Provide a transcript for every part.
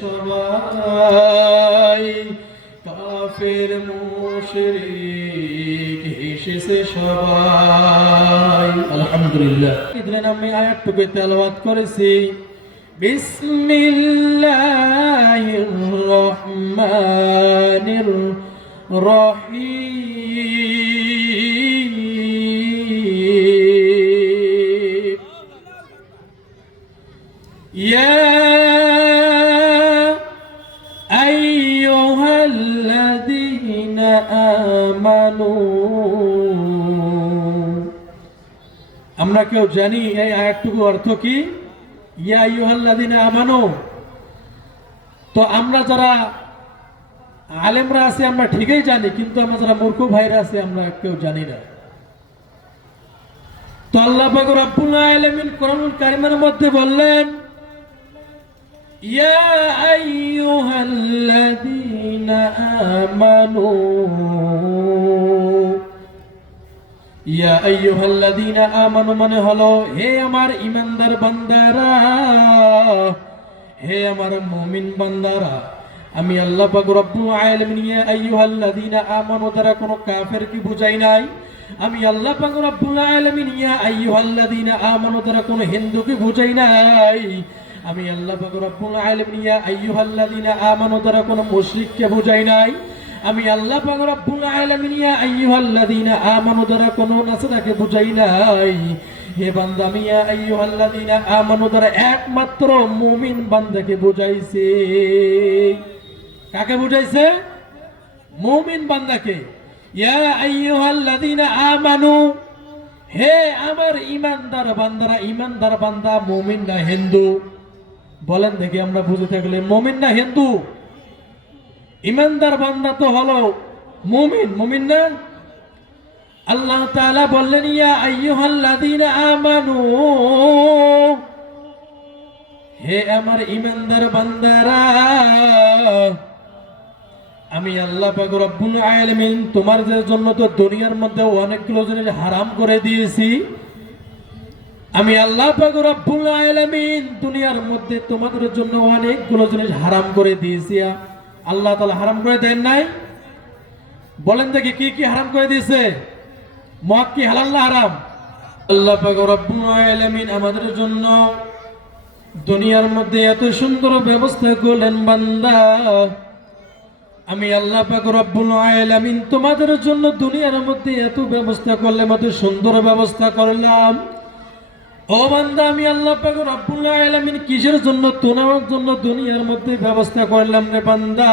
সবাই কাফের মুশরিক এসেছে সবাই। আলহামদুলিল্লাহ ইদলেন আমি আয়াতটুকু তেলাওয়াত করেছি। বিসমিল্লাহির রহমানির রহিম। ইয়া আমরা কেউ জানি এই আয়াতটুকু অর্থ কি? ইয়া আইয়ুহাল্লাযীনা আমানু। তো আমরা যারা আলেমরা আছি আমরা ঠিকই জানি, কিন্তু আমরা যারা মূর্খ ভাইরা আছি আমরা কেউ জানি না। তো আল্লাহ পাক রব্বুল আলামিন কোরআনুল কারীমের মধ্যে বললেন, ইয়া আইয়ুহাল্লাযীনা আমানু। ইয়া আইয়ুহাল্লাযীনা আমানু মানে হলো হে আমার ঈমানদার বান্দারা, হে আমার মুমিন বান্দারা। আমি আল্লাহ পাক রব্বুল আলামিন ইয়া আইয়ুহাল্লাযীনা আমানু দ্বারা কোনো কাফেরকে বুঝাই নাই। আমি আল্লাহ পাক রব্বুল আলামিন ইয়া আইয়ুহাল্লাযীনা আমানু দ্বারা কোনো হিন্দুকে বুঝাই নাই। আমি আল্লাহ পাক রব্বুল আলামিন ইয়া আইয়ুহাল্লাযীনা আমানু দ্বারা কোনো মুশরিককে বুঝাই নাই। আমি আল্লাহ পাক রব্বুল আলামিন ইয়া আইয়ুহাল্লাযীনা আমানু দ্বারা কোনো নাসারাকে বুঝাই নাই। হে বান্দা আমি ইয়া আইয়ুহাল্লাযীনা আমানু দ্বারা একমাত্র মুমিন বান্দাকে বুঝাইছে। কাকে বুঝাইছে? মুমিন বান্দাকে। ইয়া আইয়ুহাল্লাযীনা আমানু, হে আমার ঈমানদার বান্দারা। ঈমানদার বান্দা মুমিন না হিন্দু? বলেন দেখি আমরা বুঝে থাকলে, মুমিন না হিন্দু? ঈমানদার বান্দা তো হলো মুমিন, মুমিন না? আল্লাহ তাআলা বললেন ইয়া আইয়ুহাল্লাযীনা আমানু, হে আমার ঈমানদার বান্দারা। আমি আল্লাহ পাক রব্বুল আলামিন তোমাদের জন্য তো দুনিয়ার মধ্যে অনেকগুলো জিনিস হারাম করে দিয়েছি। আমি আল্লাহ পাক রব্বুল আলামিন দুনিয়ার মধ্যে তোমাদের জন্য অনেকগুলো জিনিস হারাম করে দিয়েছি। আল্লাহ তাআলা হারাম করে দেন নাই? বলেন দেখি কি কি হারাম করে দিয়েছে? মদ কি হালাল না হারাম? আল্লাহ পাক রব্বুল আলামিন আমাদের জন্য দুনিয়ার মধ্যে এত সুন্দর ব্যবস্থা করলেন বান্দা। আমি আল্লাহ পাক রব্বুল আলামিন তোমাদের জন্য দুনিয়ার মধ্যে এত ব্যবস্থা করলাম, এত সুন্দর ব্যবস্থা করলাম। ও বান্দা আমি আল্লাহ পাক রব্বুল আলামিন কিসের জন্য তোমার জন্য দুনিয়ার মধ্যে ব্যবস্থা করলাম রে বান্দা?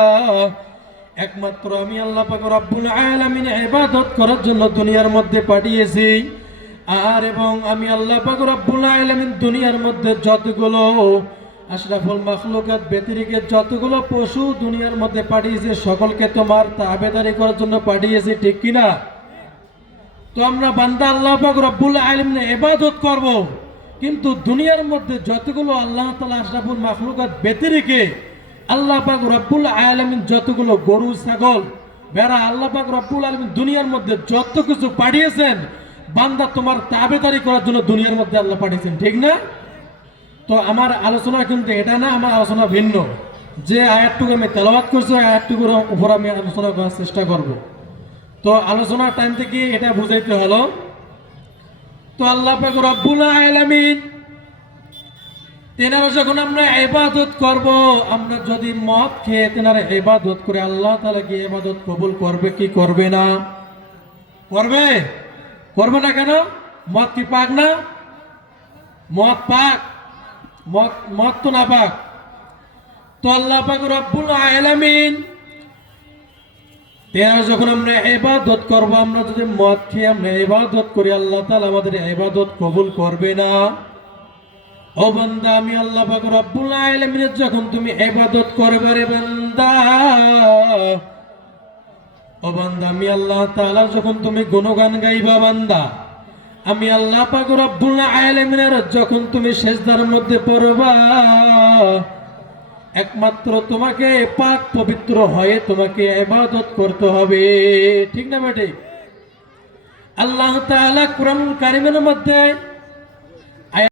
একমাত্র আমি আল্লাহ পাক রব্বুল আলামিন ইবাদত করার জন্য দুনিয়ার মধ্যে পাঠিয়েছি। আর এবং আমি আল্লাহ পাক রব্বুল আলামিন দুনিয়ার মধ্যে যতগুলো আশরাফুল মাখলুকাত ব্যতিরেকে যতগুলো পশু দুনিয়ার মধ্যে পাঠিয়েছে সকলকে তোমার তাবেদারি করার জন্য পাঠিয়েছি, ঠিক কিনা? তো আমরা বান্দা আল্লাহ পাক রব্বুল আলামিনের ইবাদত করব, কিন্তু দুনিয়ার মধ্যে যতগুলো আল্লাহ তাআলা আশরাফুল মাখলুকাত ব্যতিরেকে আল্লাহ পাক রব্বুল আলামিন যতগুলো গরু ছাগল ভেড়া আল্লাহ পাক রব্বুল আলামিন দুনিয়ার মধ্যে যত কিছু পাঠিয়েছেন বান্দা তোমার তাবেদারি করার জন্য দুনিয়ার মধ্যে আল্লাহ পাঠিয়েছেন, ঠিক না? তো আমার আলোচনা কিন্তু এটা না, আমার আলোচনা ভিন্ন। যে আয়াতটুকু আমি তেলাওয়াত করছি আয়াতটুকুর উপর আমি আলোচনা করার চেষ্টা করব। তো আলোচনার টাইম থেকে এটা বুঝাইতে হলো। তো আল্লাহ পাক রব্বুল আলামিন তেনারা যখন আমরা ইবাদত করব, আমরা যদি মদ খেয়ে তেনারা ইবাদত করে আল্লাহ তাআলা কি ইবাদত কবুল করবে কি করবে না? করবে? করবে না কেন? মদ কি পাক না? মদ পাক? মদ তো না পাক। তো আল্লাহ পাক রব্বুল আলামিন তেনারা যখন আমরা ইবাদত করব, আমরা যদি মদ খেয়ে আমরা ইবাদত করি আল্লাহ তাআলা আমাদের ইবাদত কবুল করবে না। ও বান্দা আমি আল্লাহ পাক রব্বুল আলামিনের যখন তুমি ইবাদত করবে রে বান্দা, ও বান্দা আমি আল্লাহ তাআলা যখন তুমি গুণগান গাইবা বান্দা, আমি আল্লাহ পাক রব্বুল আলামিনের যখন তুমি সিজদার মধ্যে পড়বা, একমাত্র তোমাকে পাক পবিত্র হয়ে তোমাকে ইবাদত করতে হবে, ঠিক না বেটি? আল্লাহ তাআলা কুরআনুল কারীমের মধ্যে